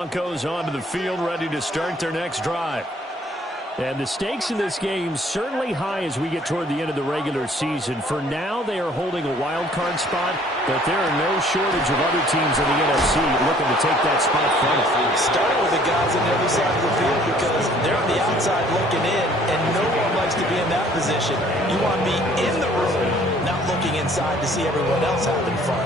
Broncos onto the field, ready to start their next drive. And the stakes in this game certainly high as we get toward the end of the regular season. For now, they are holding a wild card spot, but there are no shortage of other teams in the NFC looking to take that spot from them. Starting with the guys on the other side of the field because they're on the outside looking in, and no one likes to be in that position. You want to be in the room, not looking inside to see everyone else having fun.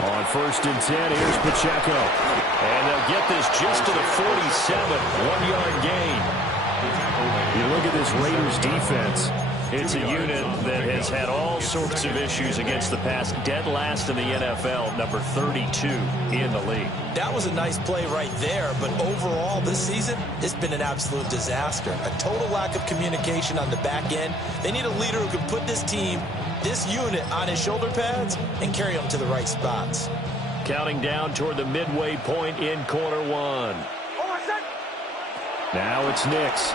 On 1st and 10, here's Pacheco. And they'll get this just to the 47, 1-yard gain. You look at this Raiders defense. It's a unit that has had all sorts of issues against the pass. Dead last in the NFL, number 32 in the league. That was a nice play right there, but overall this season, it's been an absolute disaster. A total lack of communication on the back end. They need a leader who can put this team, this unit, on his shoulder pads and carry them to the right spots. Counting down toward the midway point in quarter one. Now it's Nix.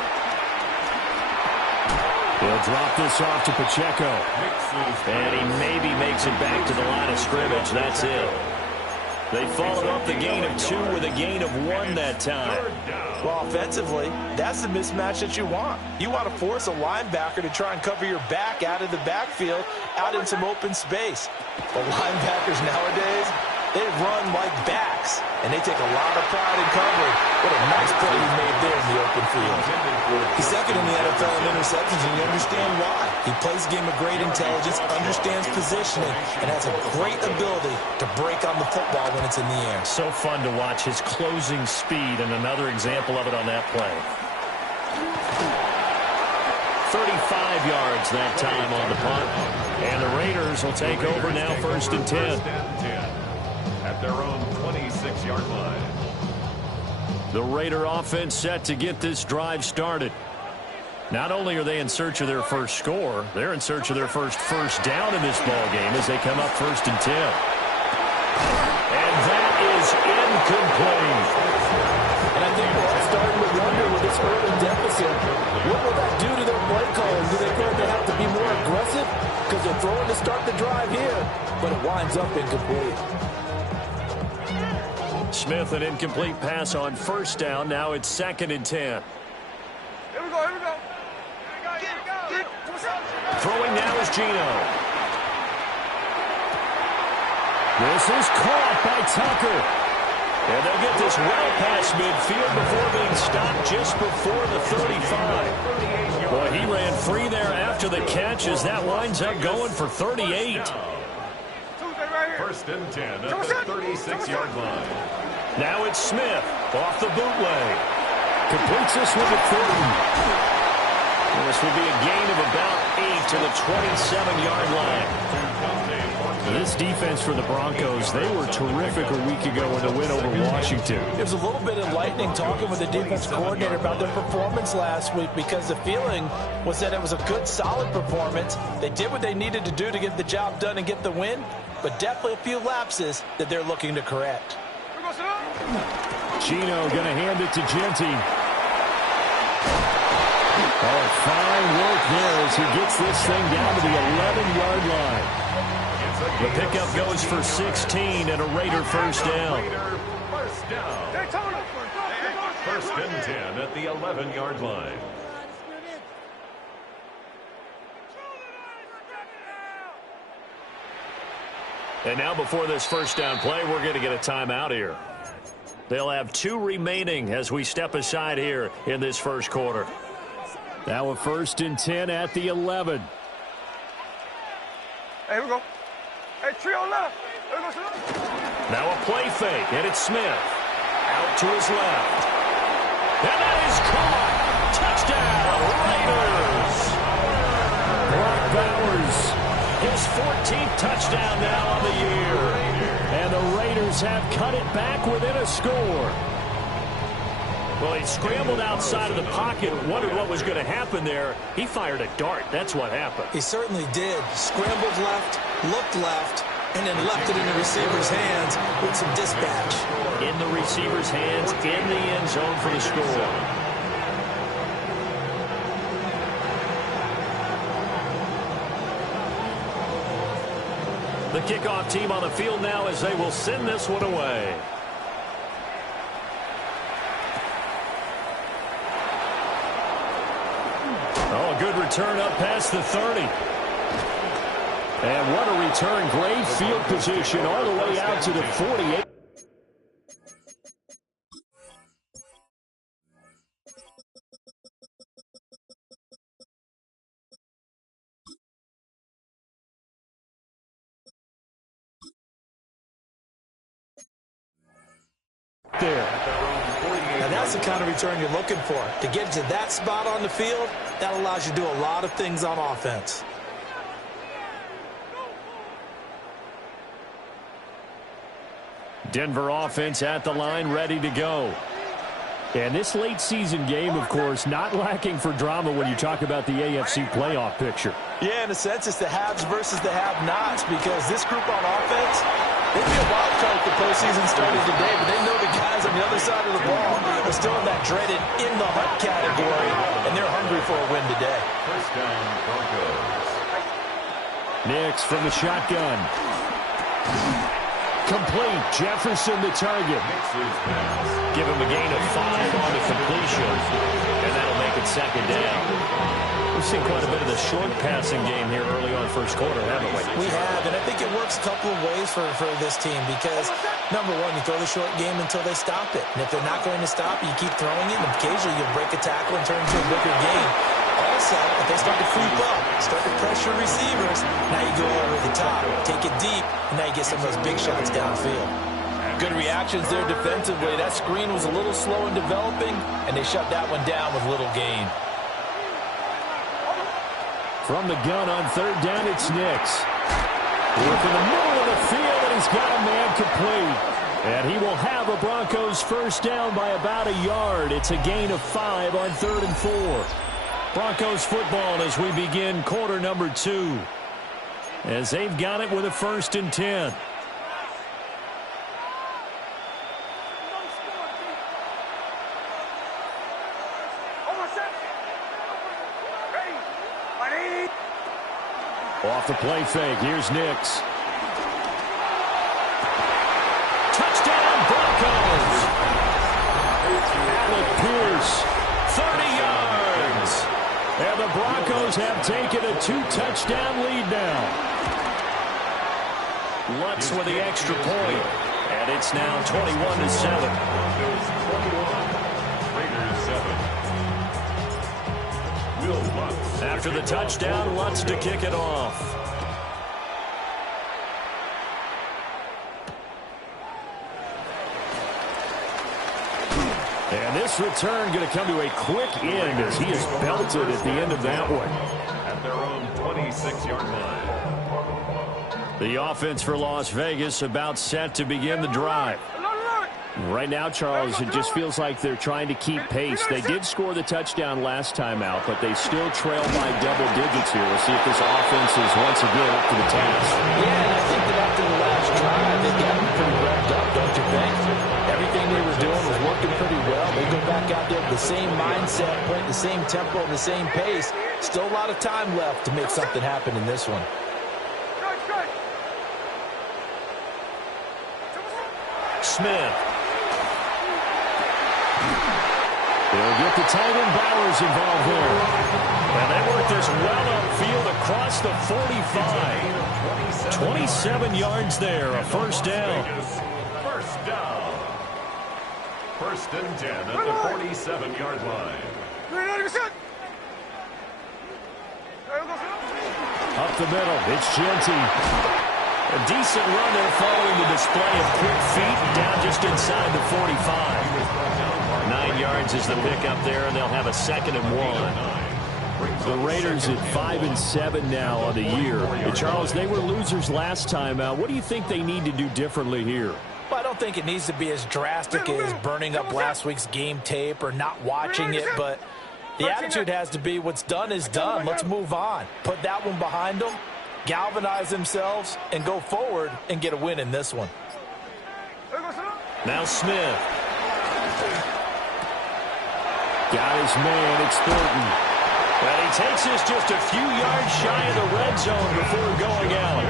He'll drop this off to Pacheco. And he maybe makes it back to the line of scrimmage. That's it. They followed up the gain of 2 with a gain of 1 that time. Well, offensively, that's the mismatch that you want. You want to force a linebacker to try and cover your back out of the backfield, out in some open space. But linebackers nowadays, they run like backs, and they take a lot of pride in covering. What a nice play he made there in the open field. He's second in the NFL in interceptions, and you understand why. He plays a game of great intelligence, understands positioning, and has a great ability to break on the football when it's in the air. So fun to watch his closing speed, and another example of it on that play. 35 yards that time on the punt. And the Raiders will take over now, 1st and 10. At their own 26-yard line. The Raider offense set to get this drive started. Not only are they in search of their first score, they're in search of their first down in this ball game as they come up 1st and 10. And that is incomplete. And I think we're all starting to wonder with this early deficit, what will that do to their play calling? Do they feel like they have to be more aggressive? Because they're throwing to start the drive here, but it winds up incomplete. Smith, an incomplete pass on 1st down. Now it's 2nd and 10. Here we go. Throwing now is Geno. This is caught by Tucker. And they'll get this well past midfield before being stopped just before the 35. Boy, he ran free there after the catch as that winds up going for 38. 1st and 10 at the 36-yard line. Now it's Smith off the bootleg. Completes this one at 30. And this will be a gain of about 8 to the 27-yard line. This defense for the Broncos, they were terrific a week ago in the win over Washington. It was a little bit enlightening talking with the defense coordinator about their performance last week because the feeling was that it was a good, solid performance. They did what they needed to do to get the job done and get the win, but definitely a few lapses that they're looking to correct. Geno going to hand it to Genty. Oh, fine work there as he gets this thing down to the 11-yard line. The pickup goes for 16 and a Raider 1st down. 1st and 10 at the 11-yard line. And now before this 1st down play, we're going to get a timeout here. They'll have 2 remaining as we step aside here in this 1st quarter. Now a 1st and 10 at the 11. Hey, here we go. Hey, trio left. Now a play fake, and it's Smith. Out to his left. And that is caught. Touchdown, Raiders. Brock Bowers, his 14th touchdown now on the year. And the Raiders have cut it back within a score. Well, he scrambled outside of the pocket, wondered what was going to happen there. He fired a dart. That's what happened. He certainly did. Scrambled left, looked left, and then left it in the receiver's hands with some dispatch. In the receiver's hands, in the end zone for the score. The kickoff team on the field now as they will send this one away. Oh, a good return up past the 30. And what a return. Great field position all the way out to the 48. There. Now that's the kind of return you're looking for. To get to that spot on the field, that allows you to do a lot of things on offense. Denver offense at the line, ready to go. And this late season game, of course, not lacking for drama when you talk about the AFC playoff picture. Yeah, in a sense, it's the haves versus the have-nots, because this group on offense, they'd be a wild card if the postseason started today, but they know the guys on the other side of the ball are still in that dreaded in-the-hunt category, and they're hungry for a win today. First down, Broncos. Nix from the shotgun. Complete. Jefferson the target. Give him a gain of 5 on the completion, and that'll make it second down. We've seen quite a bit of the short passing game here early on first quarter, haven't we? We have, and I think it works a couple of ways for this team because, number one, you throw the short game until they stop it. And if they're not going to stop it, you keep throwing it, and occasionally you'll break a tackle and turn it into a bigger game. Also, if they start to creep up, start to pressure receivers, now you go over the top, take it deep, and now you get some of those big shots downfield. Good reactions there defensively. That screen was a little slow in developing, and they shut that one down with little gain. From the gun on third down, it's Nix. Look in the middle of the field, and he's got a man complete. And he will have a Broncos first down by about a yard. It's a gain of 5 on 3rd and 4. Broncos football as we begin quarter number 2. As they've got it with a 1st and 10. Off the play fake. Here's Nix. Touchdown, Broncos. Alec Pierce, 30 yards. And the Broncos have taken a 2-touchdown lead now. Lutz with the extra point. And it's now 21-7. Raiders 7. Will Lutz. After the touchdown, Lutz to kick it off. And this return going to come to a quick end as he is belted at the end of that one. At their own 26-yard line. The offense for Las Vegas about set to begin the drive. Right now, Charles, it just feels like they're trying to keep pace. They did score the touchdown last time out, but they still trail by double digits here. We'll see if this offense is once again up to the task. Yeah, and I think that after the last drive, they got them pretty wrapped up, don't you think? Everything they were doing was working pretty well. They go back out there with the same mindset, playing the same tempo, the same pace. Still a lot of time left to make something happen in this one. Smith. They'll get the tight end Bowers involved there. And they work this well upfield across the 45. 27 yards there, a first down. First down. 1st and 10 at the 47-yard line. Up the middle, it's Genty. A decent run there following the display of quick feet down just inside the 45. 9 yards is the pickup there, and they'll have a 2nd and 1. The Raiders at 5-7 now on the year. And Charles, they were losers last time out. What do you think they need to do differently here? Well, I don't think it needs to be as drastic as burning up last week's game tape or not watching it, but the attitude has to be what's done is done. Let's move on. Put that one behind them, galvanize themselves, and go forward and get a win in this one. Now Smith. Got his man, it's Thornton. Well, he takes this just a few yards shy of the red zone before going out.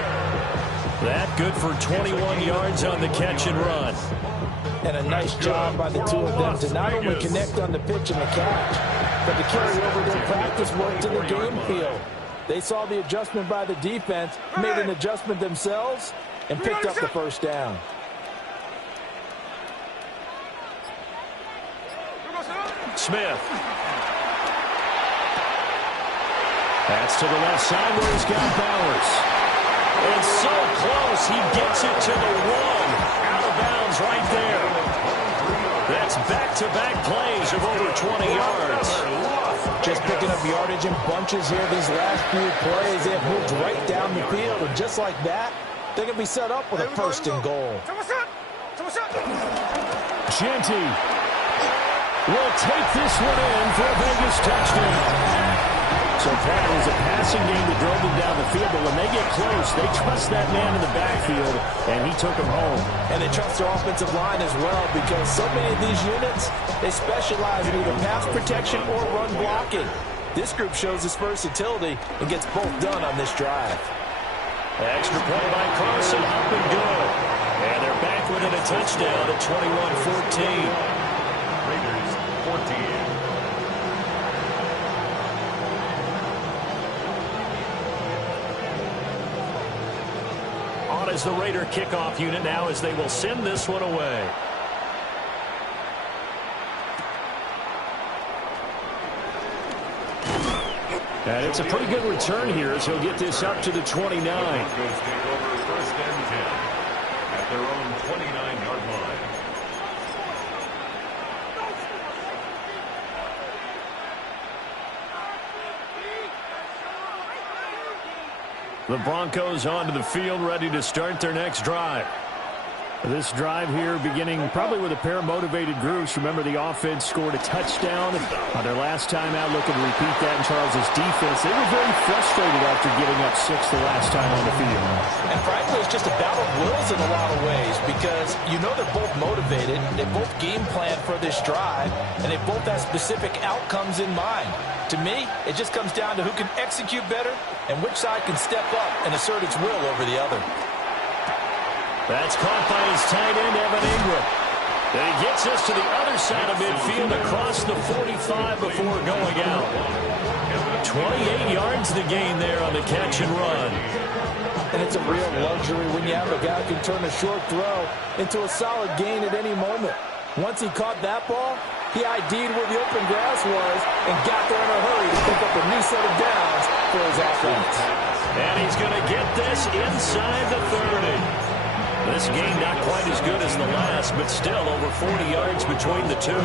That good for 21 yards on the catch and run. And a nice job by the two of them to not only connect on the pitch and the catch, but to carry over their practice work to the game field. They saw the adjustment by the defense, made an adjustment themselves, and picked up the first down. Smith. That's to the left side where he's got Bowers. It's so close, he gets it to the one. Out of bounds right there. That's back-to-back plays of over 20 yards. Just picking up yardage in bunches here these last few plays. They have moved right down the field, and just like that, they're going to be set up with a first and goal. Genty will take this one in for a Vegas touchdown. So, Pat, it was a passing game that drove them down the field, but when they get close, they trust that man in the backfield, and he took them home. And they trust their offensive line as well, because so many of these units, they specialize in either pass protection or run blocking. This group shows its versatility and gets both done on this drive. Extra point by Carson, up and good. And they're back within a touchdown at 21-14. Raiders 14. On as the Raider kickoff unit now as they will send this one away. And it's a pretty good return here as he'll get this up to the 29. Broncos take over first and 10 at their own 29-yard line. The Broncos onto the field, ready to start their next drive. This drive here beginning probably with a pair of motivated groups. Remember, the offense scored a touchdown on their last time out, looking to repeat that in Charles's defense. They were very frustrated after giving up 6 the last time on the field. And frankly, it's just a battle of wills in a lot of ways, because you know they're both motivated, they both game plan for this drive, and they both have specific outcomes in mind. To me, it just comes down to who can execute better and which side can step up and assert its will over the other. That's caught by his tight end, Evan Ingram. Then he gets us to the other side of midfield across the 45 before going out. 28 yards the gain there on the catch and run. And it's a real luxury when you have a guy who can turn a short throw into a solid gain at any moment. Once he caught that ball, he ID'd where the open grass was and got there in a hurry to pick up a new set of downs for his offense. And he's going to get this inside the 30. This game not quite as good as the last, but still over 40 yards between the two.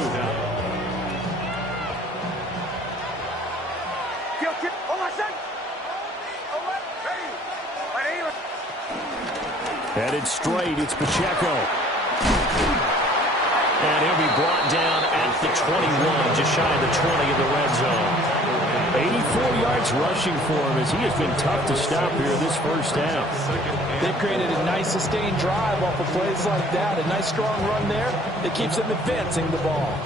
Headed straight, it's Pacheco. And he'll be brought down at the 21, just shy of the 20 in the red zone. 84 yards rushing for him as he has been tough to stop here this first half. They've created a nice sustained drive off of plays like that. A nice strong run there that keeps them advancing the ball.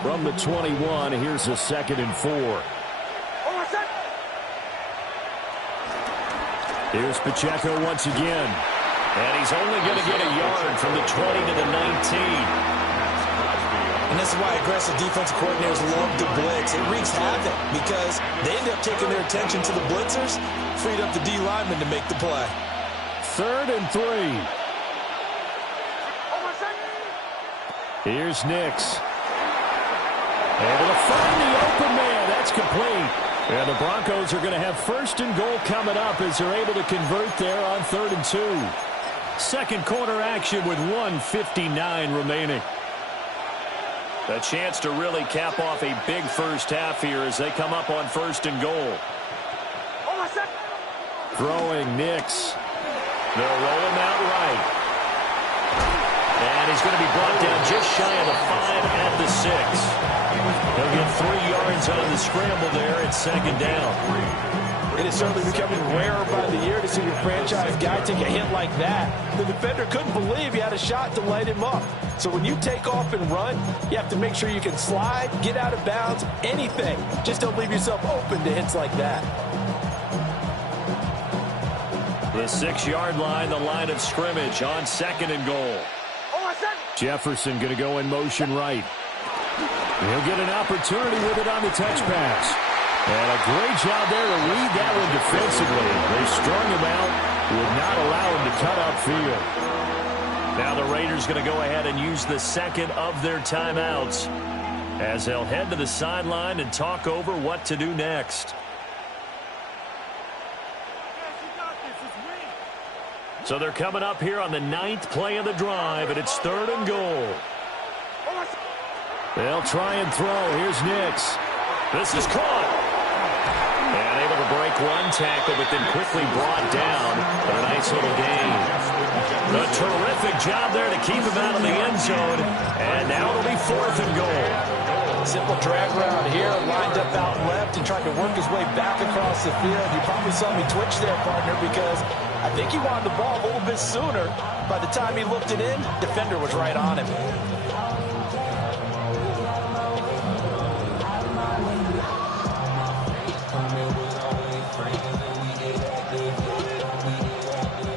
From the 21, here's a 2nd and 4. Here's Pacheco once again. And he's only going to get a yard from the 20 to the 19. And this is why aggressive defensive coordinators love to blitz. It wreaks havoc because they end up taking their attention to the blitzers, freed up the D lineman to make the play. 3rd and 3. Here's Nix. Able to find the open man. That's complete. And the Broncos are going to have 1st and goal coming up as they're able to convert there on 3rd and 2. Second quarter action with 1:59 remaining. A chance to really cap off a big first half here as they come up on 1st and goal. Throwing Nix. They'll roll him out right. And he's going to be brought down just shy of the 5 at the 6. He'll get 3 yards on the scramble there at 2nd down. It is certainly becoming rarer by the year to see your franchise guy take a hit like that. The defender couldn't believe he had a shot to light him up. So when you take off and run, you have to make sure you can slide, get out of bounds, anything. Just don't leave yourself open to hits like that. The 6-yard line, the line of scrimmage on 2nd and goal. Jefferson going to go in motion right. He'll get an opportunity with it on the touch pass. And a great job there to read that one defensively. They strung him out, would not allow him to cut upfield. Now the Raiders going to go ahead and use the second of their timeouts as they'll head to the sideline and talk over what to do next. So they're coming up here on the 9th play of the drive, and it's 3rd and goal. They'll try and throw. Here's Nix. This is caught. And able to break one tackle, but then quickly brought down for a nice little gain. A terrific job there to keep him out of the end zone. And now it'll be 4th and goal. Simple drag route here, lined up out left and tried to work his way back across the field. You probably saw me twitch there, partner, because I think he wanted the ball a little bit sooner. By the time he looked it in, defender was right on him.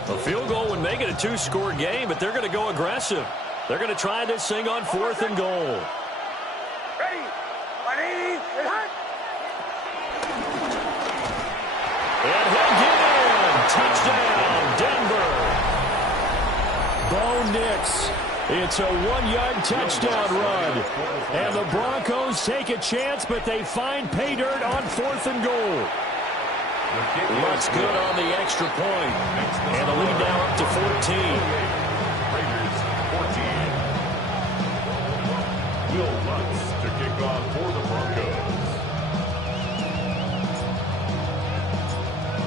A field goal would make it a 2-score game, but they're going to go aggressive. They're going to try this thing on 4th and goal. And he'll get in. Touchdown, Denver. Bo Nix. It's a 1-yard touchdown run. And the Broncos take a chance, but they find pay dirt on 4th and goal. Looks good on the extra point. And the lead now up to 14. Raiders 14. Will Lutz to kick off for the Broncos.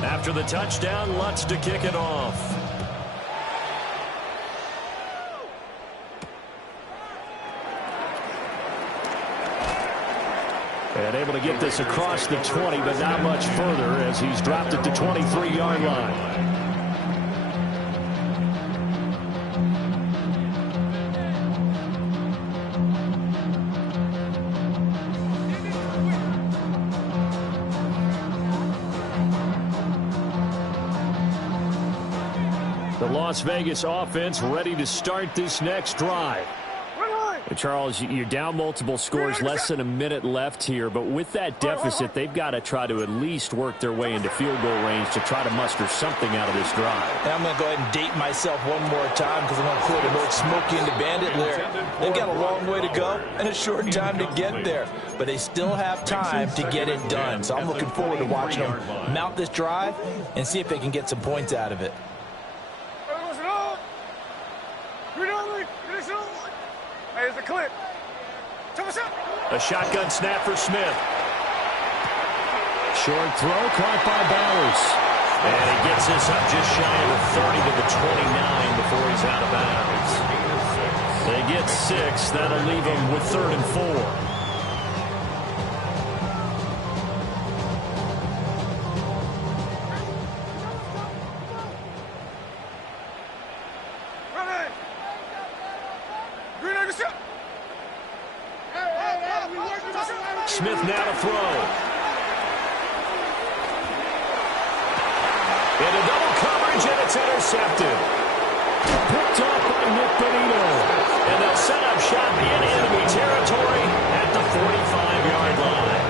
After the touchdown, Lutz to kick it off. And able to get this across the 20, but not much further as he's dropped it to 23-yard line. The Las Vegas offense ready to start this next drive. Charles, you're down multiple scores, less than a minute left here, but with that deficit, they've got to try to at least work their way into field goal range to try to muster something out of this drive. And I'm going to go ahead and date myself one more time because I'm going to quote an old Smokey and the Bandit lyric. They've got a long way to go and a short time to get there, but they still have time to get it done. So I'm looking forward to watching them mount this drive and see if they can get some points out of it. Here's the clip. A shotgun snap for Smith. Short throw caught by Bowers. And he gets this up just shy of the 30 to the 29 before he's out of bounds. They get 6. That'll leave them with 3rd and 4. Smith now to throw. Into double coverage, and it's intercepted. Picked off by Nick Benito. And they'll set up shop in enemy territory at the 45-yard line.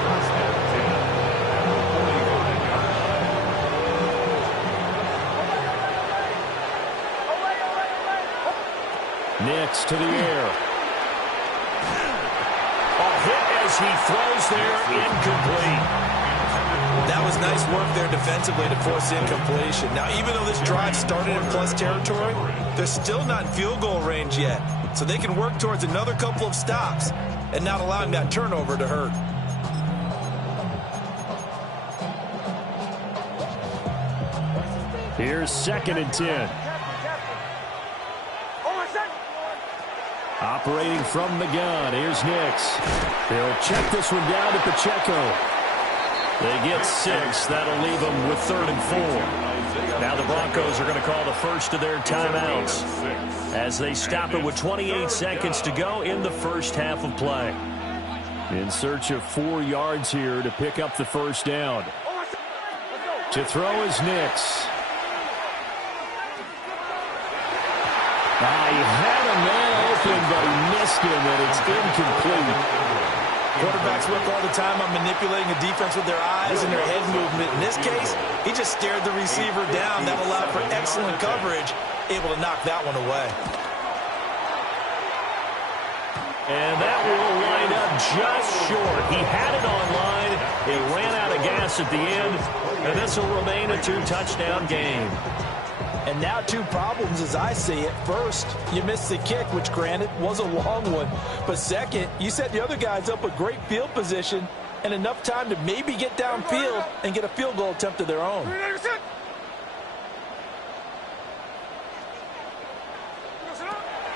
Nix to the air. He throws there, incomplete. That was nice work there defensively to force incompletion. Now, even though this drive started in plus territory, they're still not in field goal range yet. So they can work towards another couple of stops and not allowing that turnover to hurt. Here's 2nd and 10. Operating from the gun, here's Nix. They'll check this one down to Pacheco. They get 6. That'll leave them with 3rd and 4. Now the Broncos are going to call the first of their timeouts as they stop it with 28 seconds to go in the first half of play. In search of 4 yards here to pick up the first down. To throw is Nix. He had a man open, but he missed him, and it's incomplete. Quarterbacks work all the time on manipulating a defense with their eyes and their head movement. In this case, he just stared the receiver down. That allowed for excellent coverage, able to knock that one away. And that will line up just short. He had it on line. He ran out of gas at the end, and this will remain a 2-touchdown game. And now 2 problems as I see it. First, you missed the kick, which granted was a long one. But second, you set the other guys up with great field position and enough time to maybe get downfield and get a field goal attempt of their own.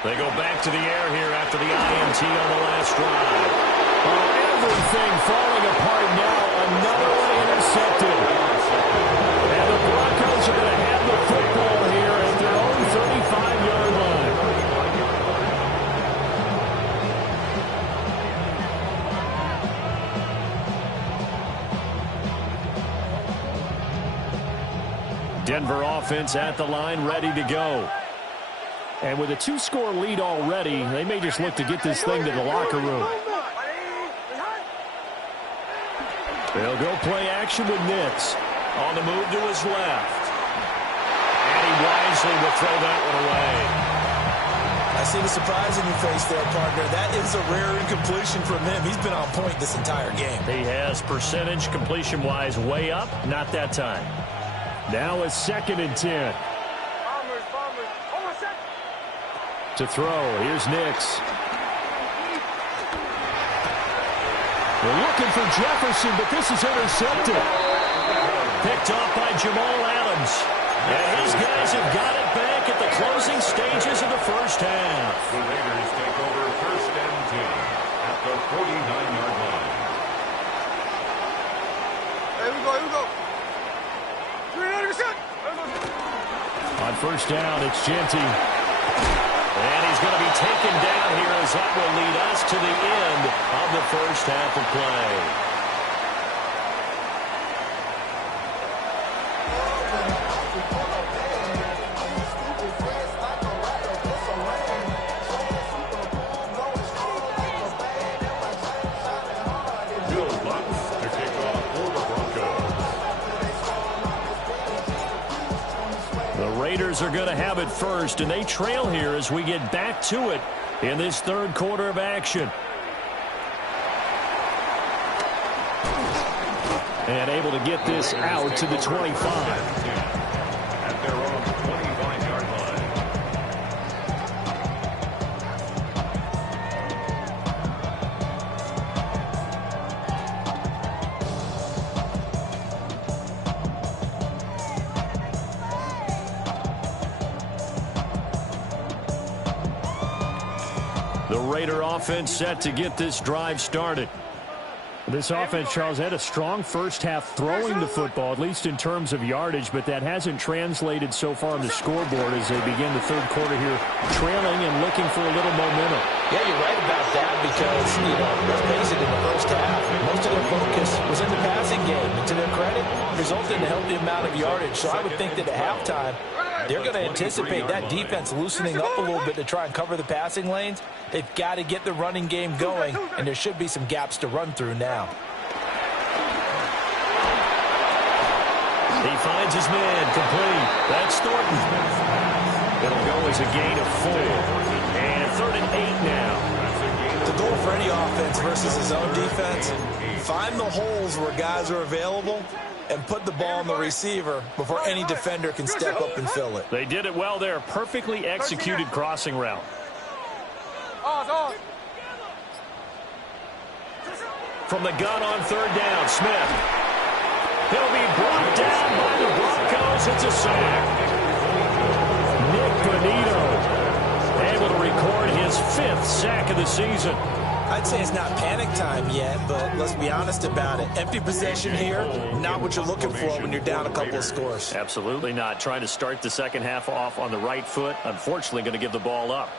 They go back to the air here after the INT on the last drive. Everything falling apart now. Another one intercepted. And the Broncos are going to have the football here at their own 35-yard line. Denver offense at the line, ready to go. And with a 2-score lead already, they may just look to get this thing to the locker room. They'll go play action with Nix. On the move to his left. And he wisely will throw that one away. I see the surprise in your face there, partner. That is a rare incompletion from him. He's been on point this entire game. He has percentage completion-wise way up. Not that time. Now a 2nd and 10. To throw. Here's Nix. We're looking for Jefferson, but this is intercepted. Picked off by Jamal Adams. And his guys have got it back at the closing stages of the first half. The Raiders take over 1st and 10 at the 49-yard line. Here we go. On 1st down, it's Genty. And he's going to be taken down here as that will lead us to the end of the first half of play. Raiders are going to have it first, and they trail here as we get back to it in this 3rd quarter of action. And able to get this out to the 25. At their own 25-yard line. The Raider offense set to get this drive started. This offense, Charles, had a strong first half throwing the football, at least in terms of yardage, but that hasn't translated so far on the scoreboard as they begin the 3rd quarter here, trailing and looking for a little momentum. Yeah, you're right about that because, let's face it, in the first half, most of their focus was in the passing game. And to their credit, resulted in a healthy amount of yardage. So I would think that at halftime, they're going to anticipate that defense loosening up a little bit to try and cover the passing lanes. They've got to get the running game going, and there should be some gaps to run through now. He finds his man complete. That's Thornton. It'll go as a gain of 4. And 3rd and 8 now. The goal for any offense versus his own defense, find the holes where guys are available and put the ball on the receiver before any defender can step up and fill it. They did it well there. Perfectly executed crossing route. From the gun on 3rd down, Smith. He'll be brought down by the Broncos. It's a sack. Nick Bonito able to record his 5th sack of the season. I'd say it's not panic time yet, but let's be honest about it. Empty possession here, not what you're looking for when you're down a couple of scores. Absolutely not. Trying to start the second half off on the right foot. Unfortunately, going to give the ball up.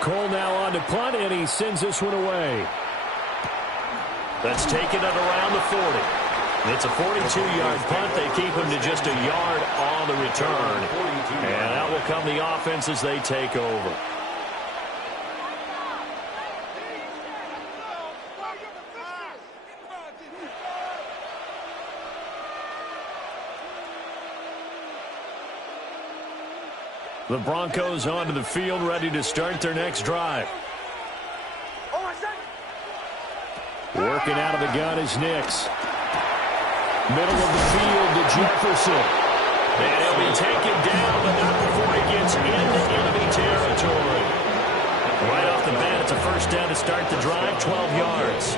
Cole now on to punt, and he sends this one away. That's taken at around the 40. It's a 42-yard punt. They keep him to just a yard on the return. And out will come the offense as they take over. The Broncos onto the field, ready to start their next drive. Working out of the gun is Nix. Middle of the field to Jefferson. And he'll be taken down, but not before he gets into enemy territory. Right off the bat, it's a first down to start the drive, 12 yards.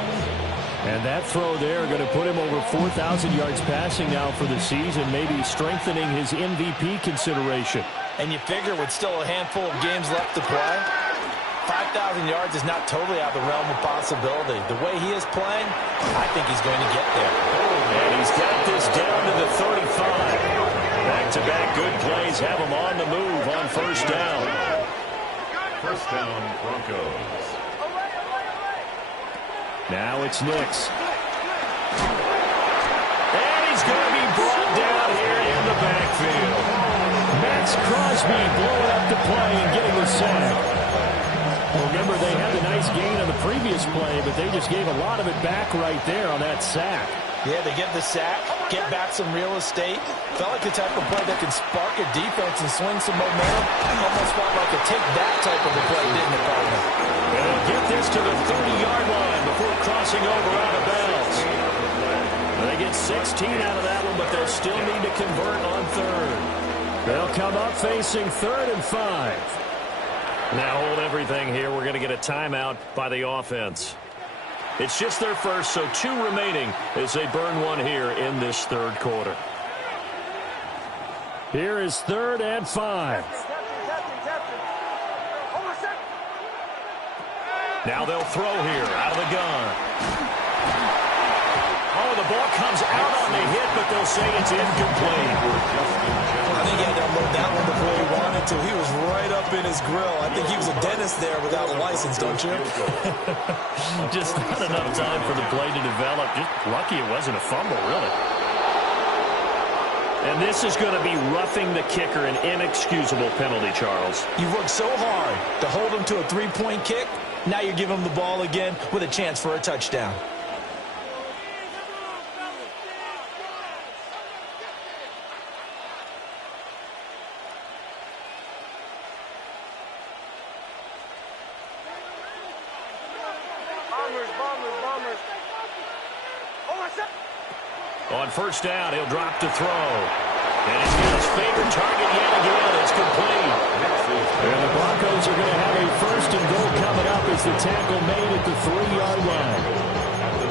And that throw there going to put him over 4,000 yards passing now for the season, maybe strengthening his MVP consideration. And you figure with still a handful of games left to play, 5,000 yards is not totally out of the realm of possibility. The way he is playing, I think he's going to get there. And he's got this down to the 35. Back-to-back good plays have him on the move on first down. First down, Broncos. Now it's Nix. And he's going to be brought down here in the backfield. Max Crosby blowing up the play and getting the sack. Remember, they had a nice gain on the previous play, but they just gave a lot of it back right there on that sack. Yeah, they get the sack, get back some real estate. Felt like the type of play that can spark a defense and swing some momentum. Almost felt like a take-that type of a play, didn't it, partner? And they'll get this to the 30-yard line before crossing over out of bounds. They get 16 out of that one, but they'll still need to convert on third. They'll come up facing 3rd and 5. Now hold everything here. We're going to get a timeout by the offense. It's just their first, so 2 remaining as they burn one here in this third quarter. Here is 3rd and 5. Now they'll throw here out of the gun. Oh, the ball comes out on the hit, but they'll say it's incomplete. I think he had to unload that one before he wanted to. He was right up in his grill. I think he was a dentist there without a license, don't you? Just not enough time for the play to develop. Just lucky it wasn't a fumble, really. And this is going to be roughing the kicker, an inexcusable penalty, Charles. You worked so hard to hold him to a 3-point kick. Now you're giving him the ball again with a chance for a touchdown. On first down, he'll drop to throw. And he's got his favorite target yet again. It's complete. And the Broncos are going to have a 1st and goal coming up as the tackle made at the 3-yard line.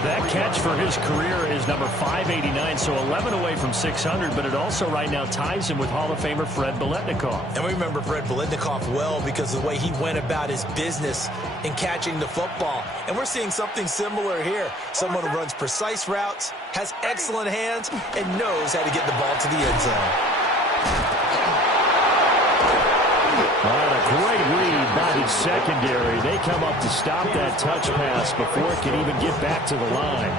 That catch for his career is number 589, so 11 away from 600, but it also right now ties him with Hall of Famer Fred Biletnikoff. And we remember Fred Biletnikoff well because of the way he went about his business in catching the football. And we're seeing something similar here. Someone who runs precise routes, has excellent hands, and knows how to get the ball to the end zone. A great read by the secondary. They come up to stop that touch pass before it can even get back to the line.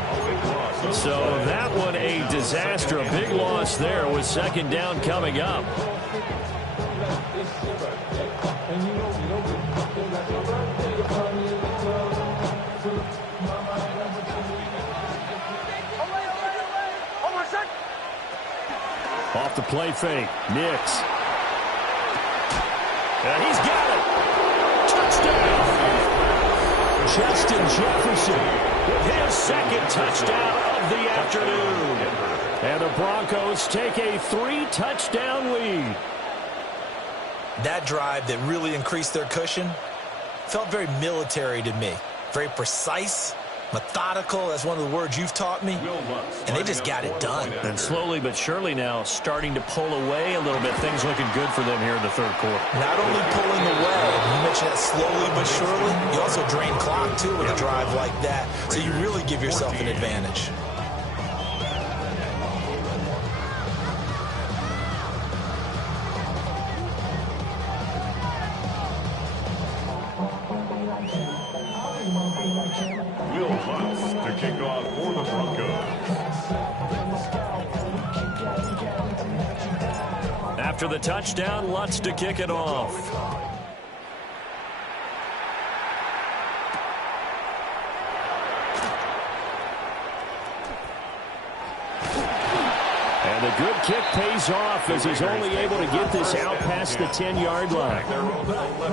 So that one a disaster. A big loss there with 2nd down coming up. Off the play fake. Nix. And he's got it. Touchdown. Justin Jefferson with his 2nd touchdown of the afternoon. And the Broncos take a 3-touchdown lead. That drive that really increased their cushion felt very military to me. Very precise, methodical, that's one of the words you've taught me. And they just got it done. And slowly but surely now starting to pull away a little bit. Things looking good for them here in the 3rd quarter. Not only pulling away, you mentioned that slowly but surely, you also drain clock too with a drive like that. So you really give yourself an advantage. Will Lutz to kick off for the Broncos. After the touchdown, Lutz to kick it off. And the good kick pays off as he's only able to get this out past the 10-yard line.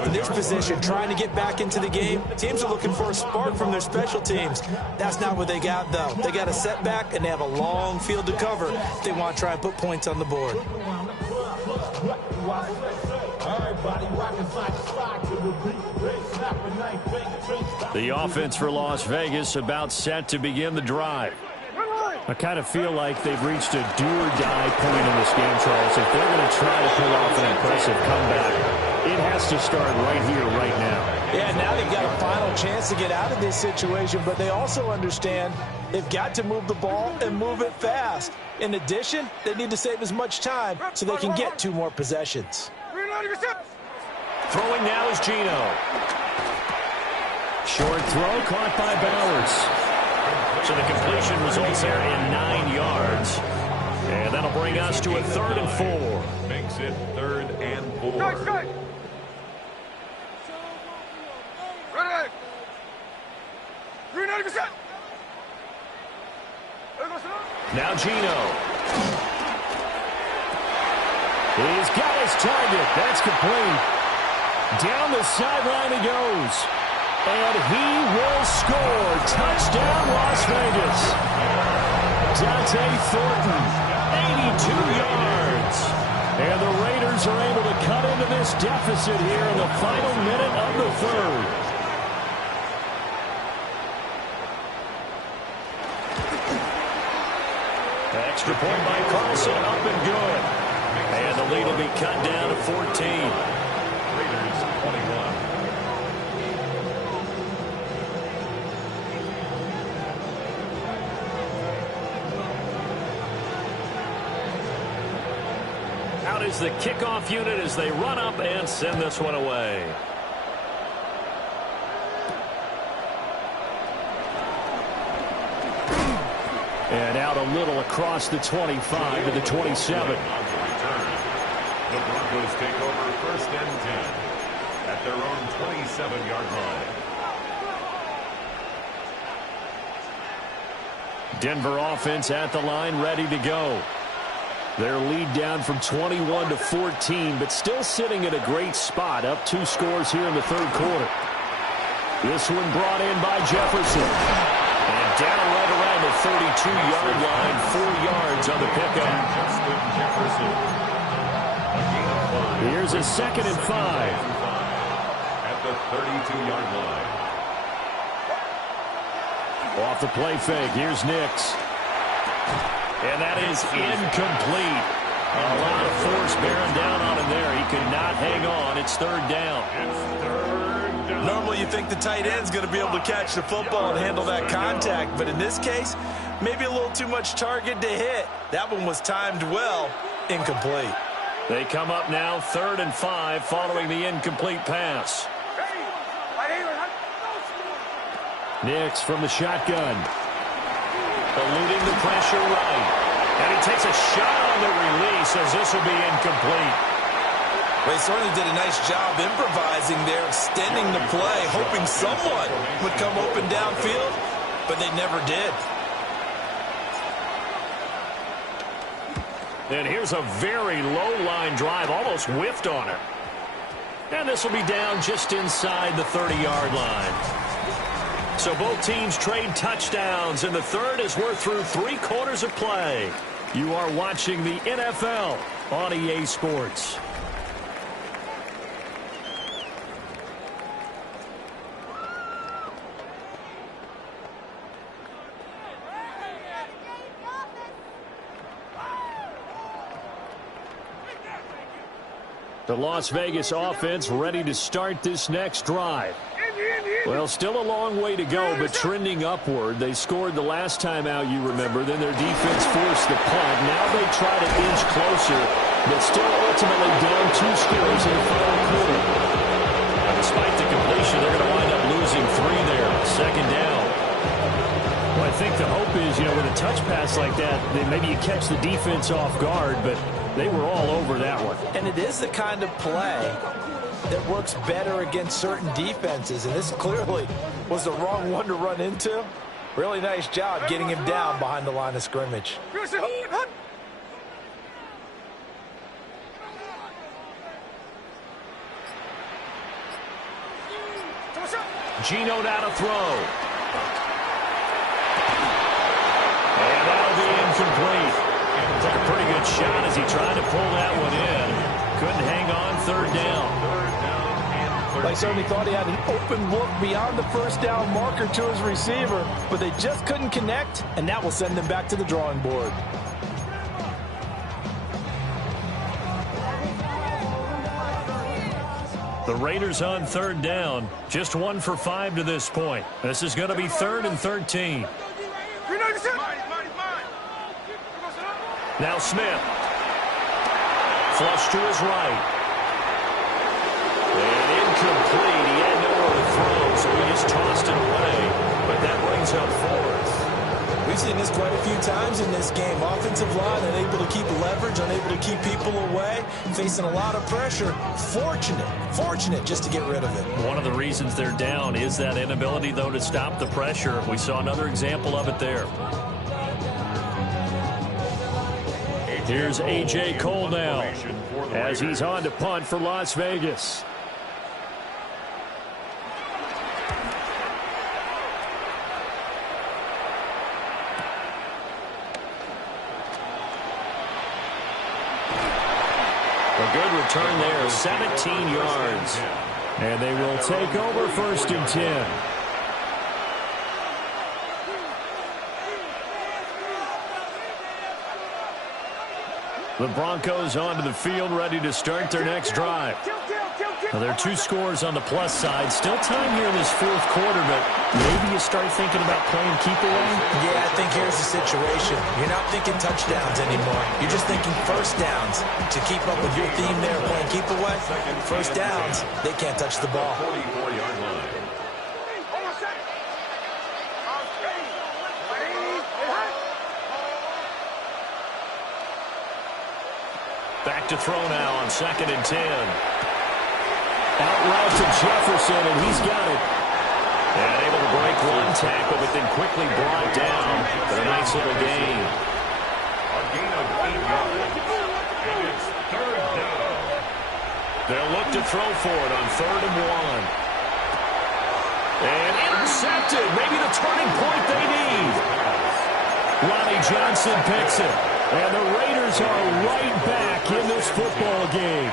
In this position, trying to get back into the game, teams are looking for a spark from their special teams. That's not what they got, though. They got a setback, and they have a long field to cover if they want to try and put points on the board. The offense for Las Vegas about set to begin the drive. I kind of feel like they've reached a do-or-die point in this game, Charles. If they're going to try to pull off an impressive comeback, it has to start right here, right now. Yeah, now they've got a final chance to get out of this situation, but they also understand they've got to move the ball and move it fast. In addition, they need to save as much time so they can get 2 more possessions. Throwing now is Gino. Short throw caught by Bowers. So the completion results there in 9 yards. And that'll bring us to a 3rd and 4. Makes it 3rd and 4. Ready. 390%. Now Gino. He's got his target. That's complete. Down the sideline he goes. And he will score. Touchdown, Las Vegas. Dante Thornton, 82 yards. And the Raiders are able to cut into this deficit here in the final minute of the 3rd. Extra point by Carlson, up and good. And the lead will be cut down to 14. Raiders 21. Out is the kickoff unit as they run up and send this one away. And out a little across the 25 to the 27. The Broncos take over 1st and 10 at their own 27-yard line. Denver offense at the line, ready to go. Their lead down from 21 to 14, but still sitting at a great spot, up 2 scores here in the 3rd quarter. This one brought in by Jefferson. And down right around the 32-yard line, 4 yards on the pickup. Justin Jefferson. Here's a 2nd and 5. At the 32-yard line. Off the play fake, here's Nix. And that is incomplete. A lot of force bearing down on him there. He could not hang on. It's 3rd down. It's 3rd down. Normally you think the tight end's going to be able to catch the football and handle that contact, but in this case, maybe a little too much target to hit. That one was timed well, incomplete. They come up now 3rd and 5 following the incomplete pass. Nix from the shotgun. Eluding the pressure right. And he takes a shot on the release as this will be incomplete. Well, he certainly did a nice job improvising there, extending the play, hoping someone would come open downfield, but they never did. And here's a very low-line drive, almost whiffed on it. And this will be down just inside the 30-yard line. So both teams trade touchdowns, and the 3rd as we're through 3 quarters of play. You are watching the NFL on EA Sports. The Las Vegas offense ready to start this next drive. Well, still a long way to go, but trending upward. They scored the last time out, you remember. Then their defense forced the punt. Now they try to inch closer, but still ultimately down 2 scores in the final quarter. Despite the completion, they're going to wind up losing 3 there. 2nd down. Well, I think the hope is, with a touch pass like that, then maybe you catch the defense off guard, but they were all over that one. And it is the kind of play that works better against certain defenses, and this clearly was the wrong one to run into. Really nice job getting him down behind the line of scrimmage. Gino now to throw. And that'll be incomplete. Took a pretty good shot as he tried to pull that one in. Couldn't hang on, third down. I certainly thought he had an open look beyond the first down marker to his receiver, but they just couldn't connect, and that will send them back to the drawing board. The Raiders on third down, just 1 for 5 to this point. This is going to be 3rd and 13. Now Smith. Flush to his right. And incomplete. He had nowhere to throw, so he just tossed it away. But that brings up 4th. We've seen this quite a few times in this game. Offensive line unable to keep leverage, unable to keep people away, facing a lot of pressure. Fortunate just to get rid of it. One of the reasons they're down is that inability, though, to stop the pressure. We saw another example of it there. Here's A.J. Cole now as he's on to punt for Las Vegas. A good return there, 17 yards. And they will take over 1st and 10. The Broncos onto the field, ready to start their next drive. Now, there are 2 scores on the plus side. Still time here in this 4th quarter, but maybe you start thinking about playing keep away? Yeah, I think here's the situation. You're not thinking touchdowns anymore. You're just thinking first downs. To keep up with your theme there, playing keep away, first downs, they can't touch the ball. 44-yard line. Back to throw now on 2nd and 10. Out route to Jefferson, and he's got it. And able to break one tackle, but then quickly brought down for a nice little gain. A gain of 8 yards. And it's 3rd down. They'll look to throw for it on 3rd and 1. And intercepted. Maybe the turning point they need. Ronnie Johnson picks it. And the Raiders are right back in this football game.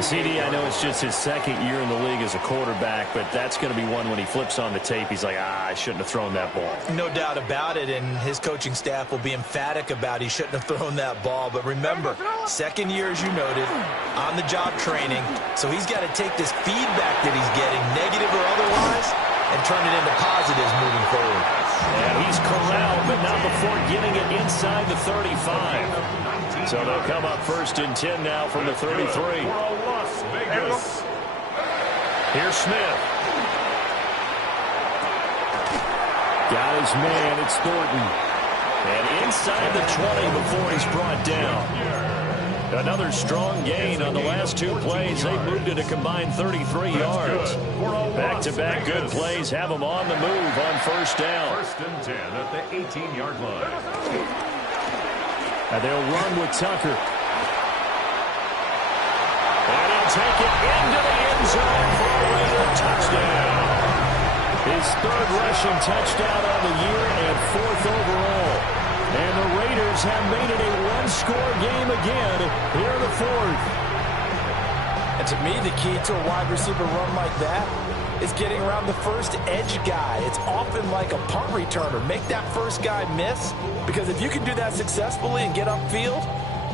CD, I know it's just his 2nd year in the league as a quarterback, but that's going to be one when he flips on the tape, he's like, I shouldn't have thrown that ball. No doubt about it, and his coaching staff will be emphatic about he shouldn't have thrown that ball. But remember, 2nd year, as you noted, on-the-job training, so he's got to take this feedback that he's getting, negative or otherwise, and turn it into positives moving forward. And he's corralled, but not before getting it inside the 35. So they'll come up 1st and 10 now from the 33. Las Vegas. Here's Smith. Got his man, it's Thornton. And inside the 20 before he's brought down. Another strong gain on the last 2 plays. They moved it a combined 33 yards. Back-to-back good plays have them on the move on 1st down. 1st and 10 at the 18-yard line. And they'll run with Tucker. And he'll take it into the end zone for a Raider touchdown. His 3rd rushing touchdown on the year and 4th overall. And the Raiders have made it a 1-score game again here in the 4th. And to me, the key to a wide receiver run like that is getting around the first edge guy. It's often like a punt returner. Make that first guy miss, because if you can do that successfully and get upfield,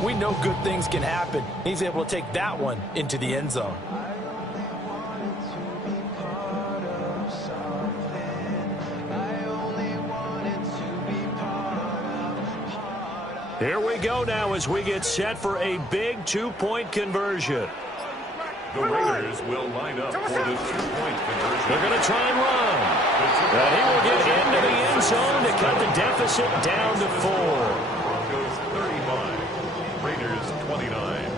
we know good things can happen. He's able to take that one into the end zone. Here we go now as we get set for a big 2-point conversion. The Raiders will line up for the 2-point conversion. They're going to try and run. The And he will get into the end zone to cut the deficit down to 4. Broncos 35, Raiders 29.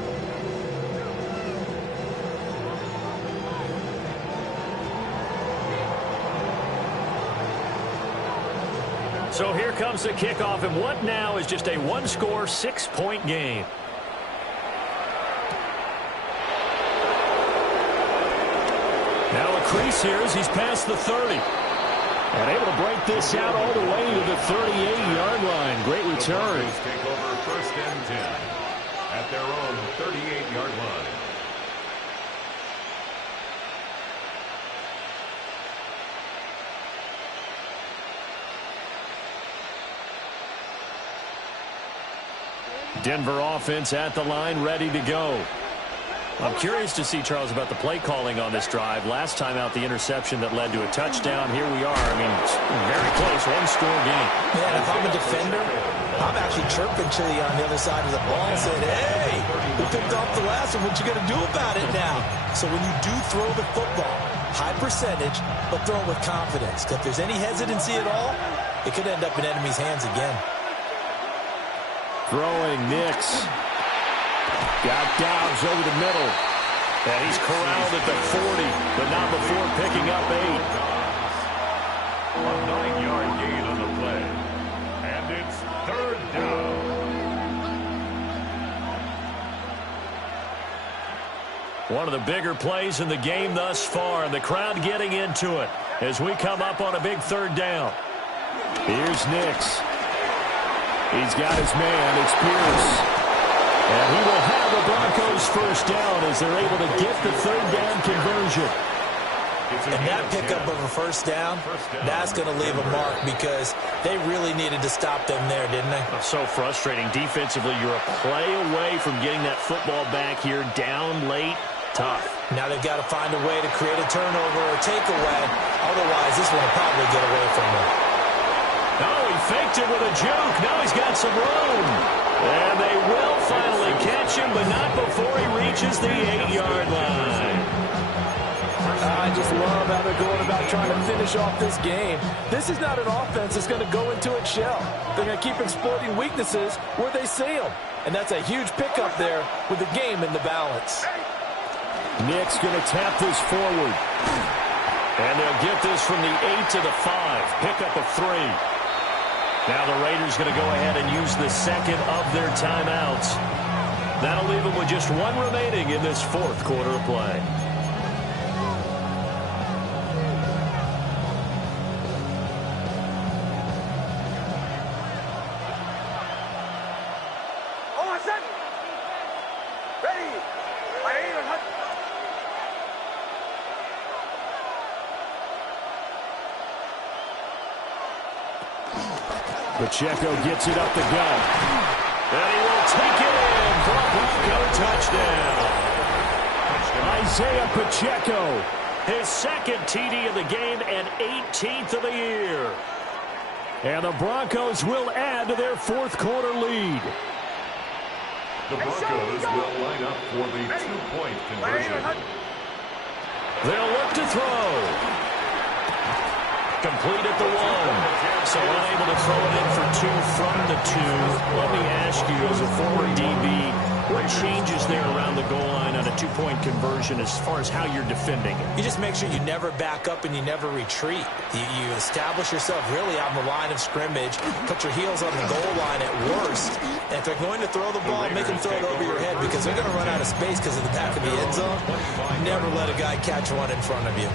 So here comes the kickoff, and what now is just a one-score, 6-point game. Now a crease here as he's past the 30. And able to break this out all the way to the 38-yard line. Great return. The Broncos take over 1st and 10 at their own 38-yard line. Denver offense at the line, ready to go. I'm curious to see, Charles, about the play calling on this drive. Last time out, the interception that led to a touchdown. Here we are. I mean, very close, one-score game. Man, if I'm a defender, I'm actually chirping to you on the other side of the ball and saying, hey, we picked off the last one. What you going to do about it now? So when you do throw the football, high percentage, but throw it with confidence. Because if there's any hesitancy at all, it could end up in enemy's hands again. Throwing Nix. Got Dobbs over the middle. And he's corralled at the 40, but not before picking up 8. A 9-yard gain on the play. And it's 3rd down. One of the bigger plays in the game thus far, and the crowd getting into it as we come up on a big 3rd down. Here's Nix. He's got his man. It's Pierce. And he will have the Broncos 1st down as they're able to get the 3rd down conversion. And that pickup of a 1st down, that's going to leave a mark because they really needed to stop them there, didn't they? So frustrating. Defensively, you're a play away from getting that football back here down late. Tough. Now they've got to find a way to create a turnover or takeaway. Otherwise, this one will probably get away from them. Oh, he faked it with a juke. Now he's got some room. And they will finally catch him, but not before he reaches the 8-yard line. I just love how they're going about trying to finish off this game. This is not an offense that's going to go into its shell. They're going to keep exploiting weaknesses where they see them. And that's a huge pickup there with the game in the balance. Nick's going to tap this forward. And they'll get this from the 8 to the 5. Pickup of 3. Now the Raiders going to go ahead and use the second of their timeouts. That'll leave them with just 1 remaining in this 4th quarter of play. Pacheco gets it up the gut. And he will take it in for a Bronco touchdown. Isaiah Pacheco, his 2nd TD of the game and 18th of the year. And the Broncos will add to their 4th quarter lead. The Broncos will line up for the 2-point conversion. They'll look to throw. Complete at the 1. So unable to throw it in for 2 from the 2. Let me ask you, as a former DB, what changes there around the goal line on a 2-point conversion as far as how you're defending it? You just make sure you never back up and you never retreat. You establish yourself really on the line of scrimmage, put your heels on the goal line at worst. And if they're going to throw the ball, make them throw it over your head because they're going to run out of space because of the back of the end zone. Never let a guy catch one in front of you.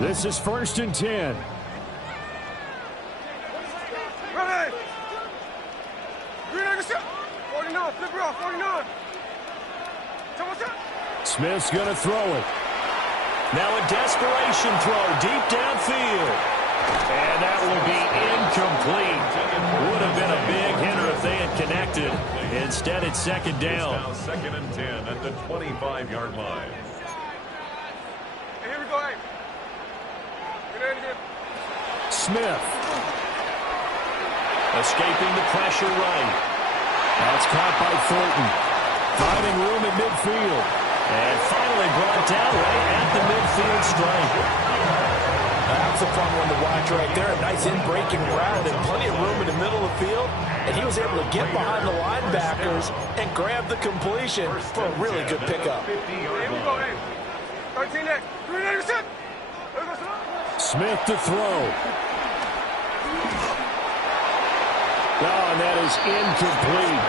This is 1st and 10. Ready! 49, flip it off, 49. Smith's going to throw it. Now a desperation throw deep downfield. And that will be incomplete. Would have been a big hitter if they had connected. Instead, it's 2nd down. Now 2nd and 10 at the 25-yard line. Hey, here we go, hey. Smith. Escaping the pressure right. That's caught by Thornton. Finding room at midfield. And finally brought down right at the midfield stripe. That was a fun one to watch right there. A nice in-breaking route and plenty of room in the middle of the field. And he was able to get behind the linebackers and grab the completion for a really good pickup. Here we go, hey. 13 next. 3 next, set. Smith to throw. Oh, and that is incomplete.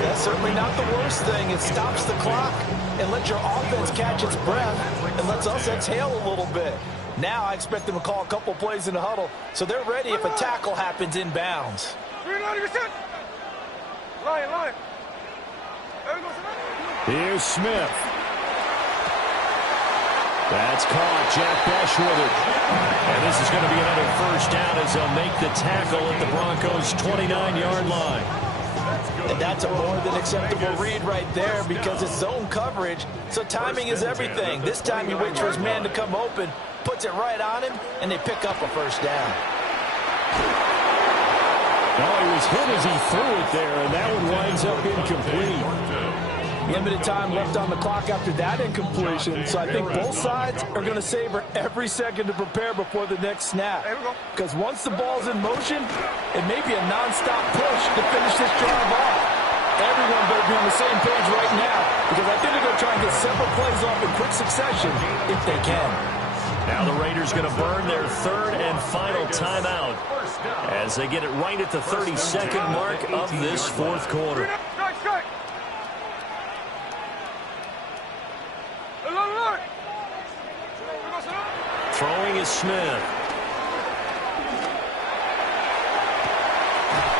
That's certainly not the worst thing. It stops the clock and lets your offense catch its breath and lets us exhale a little bit. Now I expect them to call a couple plays in the huddle so they're ready if a tackle happens inbounds. 390, set. Line. There we go, set. Here's Smith. That's caught. Jack Besh with it. And this is going to be another first down as they'll make the tackle at the Broncos' 29-yard line. And that's a more than acceptable read right there because it's zone coverage, so timing is everything. This time he waits for his man to come open, puts it right on him, and they pick up a first down. No, he was hit as he threw it there, and that one winds up incomplete. Limited time left on the clock after that incompletion, so I think both sides are going to savor every second to prepare before the next snap. Because once the ball's in motion, it may be a nonstop push to finish this drive off. Everyone better be on the same page right now because I think they're going to try and get several plays off in quick succession if they can. Now the Raiders going to burn their third and final timeout as they get it right at the 32nd mark of this fourth quarter. Strike. Throwing is Smith.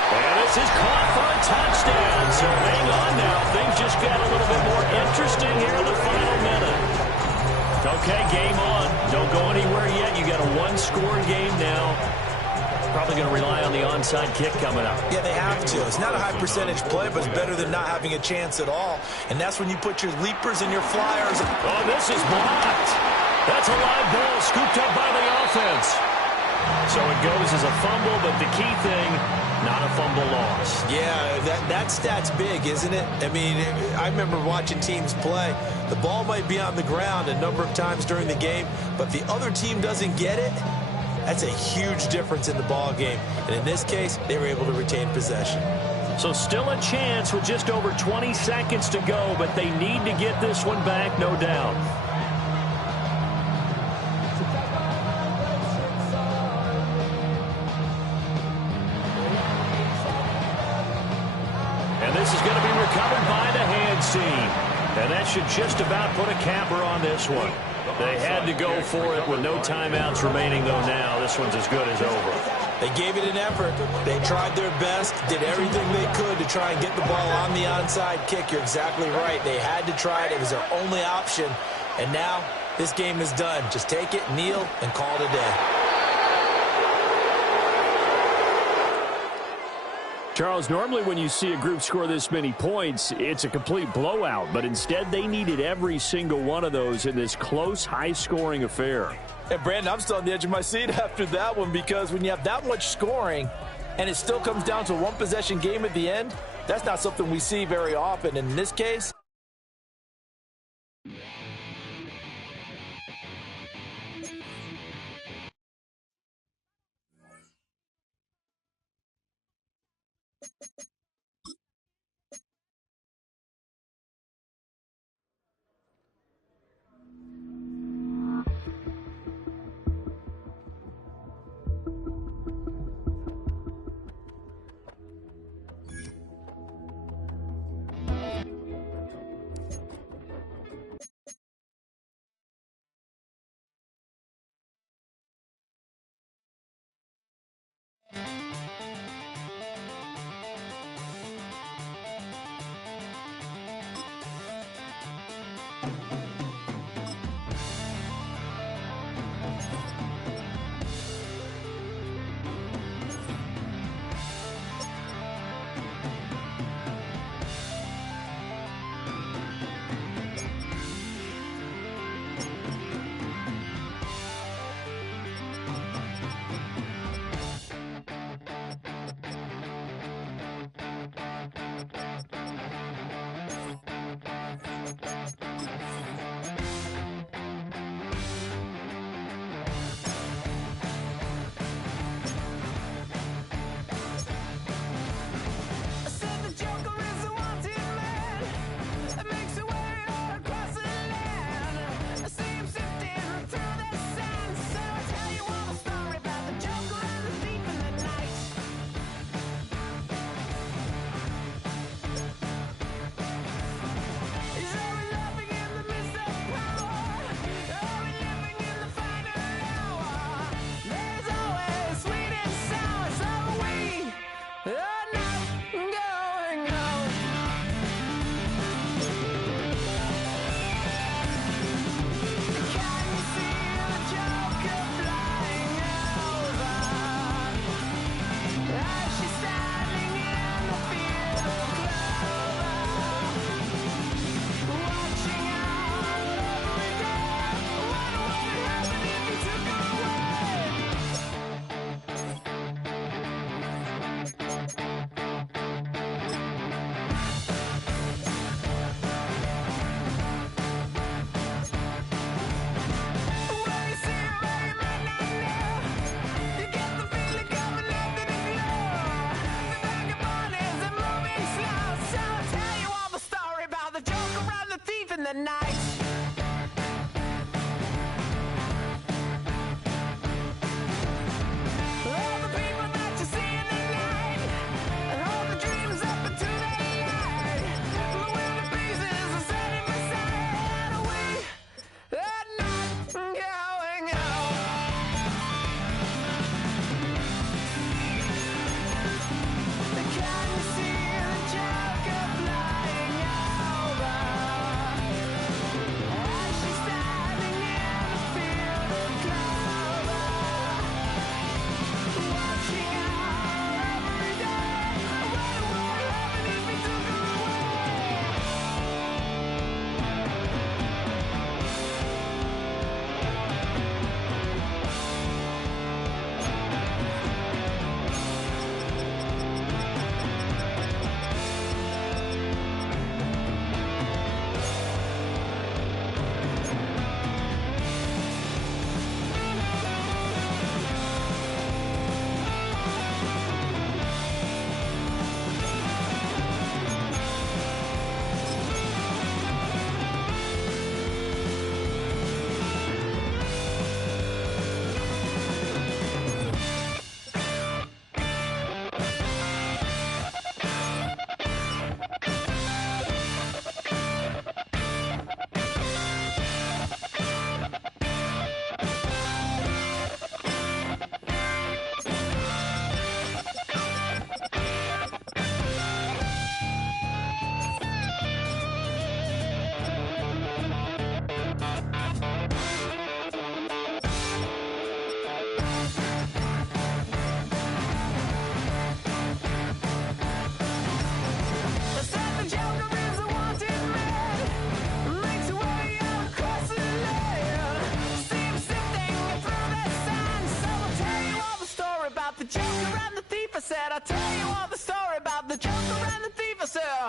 And this is caught for a touchdown. So hang on now. Things just got a little bit more interesting here in the final minute. Okay, game on. Don't go anywhere yet. You got a one-score game now. Probably going to rely on the onside kick coming up. Yeah, they have to. It's not a high-percentage play, but it's better than not having a chance at all. And that's when you put your leapers and your flyers. Oh, this is blocked. That's a live ball scooped up by the offense. So it goes as a fumble, but the key thing, not a fumble loss. Yeah, that stat's big, isn't it? I mean, I remember watching teams play. The ball might be on the ground a number of times during the game, but the other team doesn't get it. That's a huge difference in the ball game. And in this case, they were able to retain possession. So still a chance with just over 20 seconds to go, but they need to get this one back, no doubt. And this is going to be recovered by the hands team. And that should just about put a capper on this one. They had to go for it with no timeouts remaining, though now this one's as good as over. They gave it an effort. They tried their best, did everything they could to try and get the ball on the onside kick. You're exactly right. They had to try it. It was their only option. And now this game is done. Just take it, kneel, and call it a day. Charles, normally when you see a group score this many points, it's a complete blowout. But instead, they needed every single one of those in this close, high-scoring affair. And, Brandon, I'm still on the edge of my seat after that one because when you have that much scoring and it still comes down to a one-possession game at the end, that's not something we see very often. And in this case,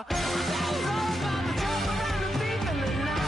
That was all about the talk around the thief in the night.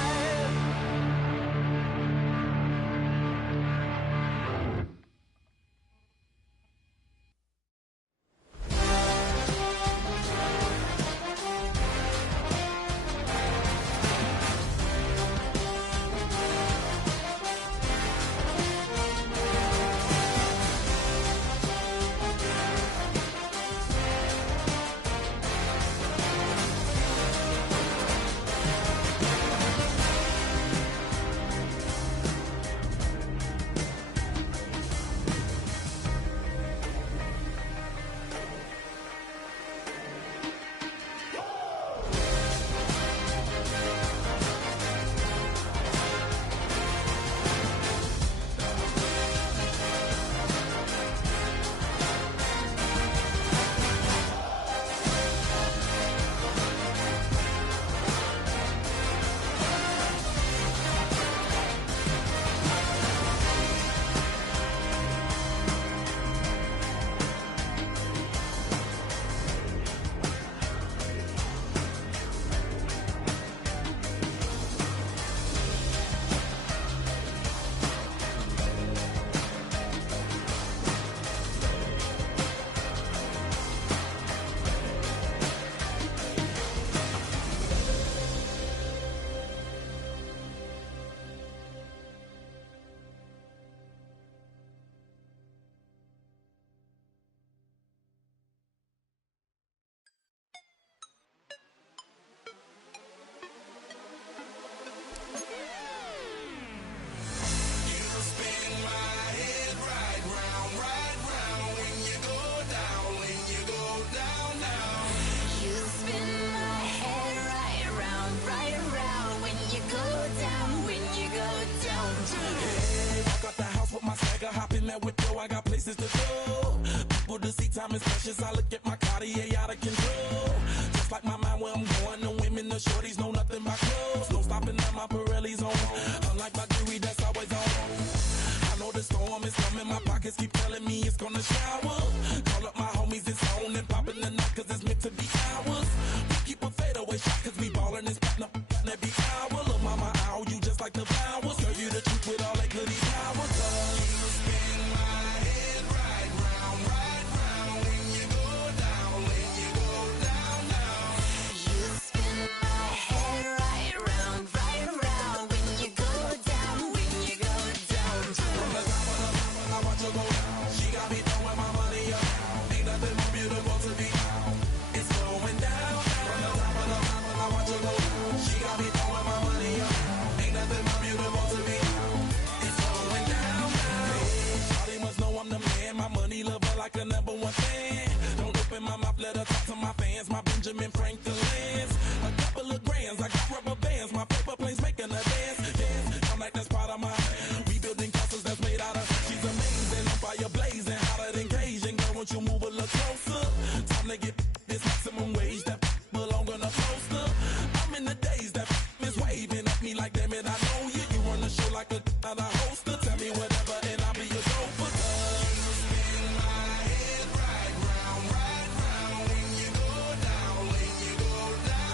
I got places to go. People to see, time is precious. I look at my Cartier out of control. Just like my mind where I'm going. The women, the shorties know nothing but clothes. No stopping at my Pirelli's on. Unlike my jewelry that's always on. I know the storm is coming. My pockets keep telling me it's gonna shower. Call up my homies, it's on and popping the night cause it's meant to be ours. We keep a fadeaway shot cause we ballin' and spittin' up every hour. Look, mama, ow, you just like the flowers. Tell you the truth with all that goody powers. You spin my head right round when you go down, when you go down, down. You spin my head right round when you go down, when you go down. From the top of the mountain, I watch her go down. She got me throwing my money up. Ain't nothing more beautiful to be found. It's going down. From the top of the mountain, I watch her go down. She got me throwing my money up. Ain't nothing more beautiful to be found. It's going down. Hey, shawty must know I'm the man. My money lover like a number one fan. Don't open my mouth, let her talk to my fans. My Benjamin Franklin's. A couple of grands, I got rubber bands. My paper planes making a dance. Dance, I'm like that's part of my. We building castles that's made out of. She's amazing, on fire blazing, hotter than Cajun. Girl, won't you move a little closer? Time to get this maximum wage that belong on a poster. I'm in the days that is waving at me like, damn it, I know you. You run the show like a hoster. Tell me whatever and I'll be your chauffeur. You spin my head right round when you go down, when you go down.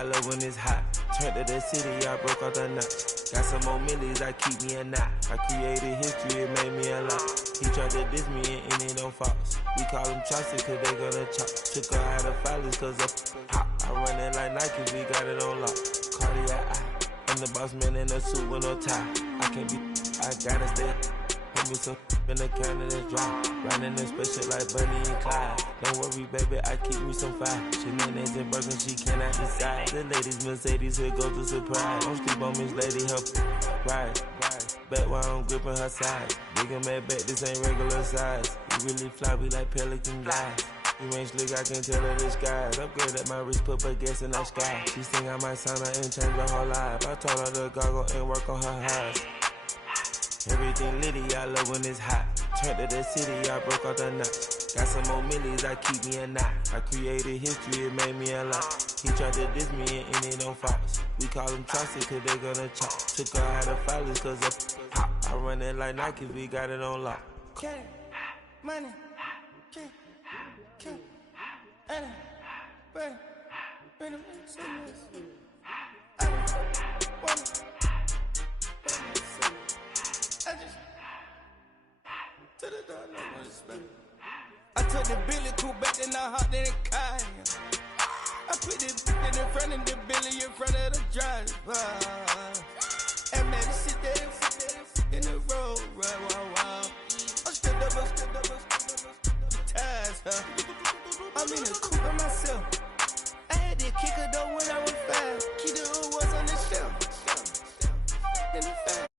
I love when it's hot. Turned to the city, I broke out the knot. Got some more millies, I keep me a knot. I created history, it made me a lot. He tried to diss me and it don't false. We call them chopsticks cause they gonna chop. Took her out of filers cause of hot. I run it like Nike, we got it on lock. Cardiac eye. I'm the boss man in a suit with no tie. I can't be, I gotta stay. Put me some in the can of the dry. Riding in special like Bunny and Clyde. Don't worry, baby, I keep me some fire. Shenanigans and Birkin, she cannot decide. The ladies Mercedes, here go to surprise. Don't sleep on Miss Lady, help ride. Bet while I'm gripping her side. Big and mad bet, this ain't regular size. We really fly, we like pelican guys. You ain't slick, I can tell her the skies. Upgrade at my wrist, put baguettes in the sky. She think I might sign her and change her whole life. I told her to goggle and work on her highs. Everything litty, I love when it's hot. Turned to the city, I broke out the knot. Got some more millies, I keep me a knot. I created history, it made me a lot. He tried to diss me and it don't false. We call them chopsticks cause they gonna chop. Took her out of filers cause of hot. I run it like Nike, we got it on lock. Okay, money, okay. I took the Billy cool back and I hopped in the car. I put the in front of the Billy in front of the driver. And man, sit there in the road, wow. I'm still ties, huh? I'm in the coupe by myself. I had to kick her though when I was 5. Key the was on the shelf. In the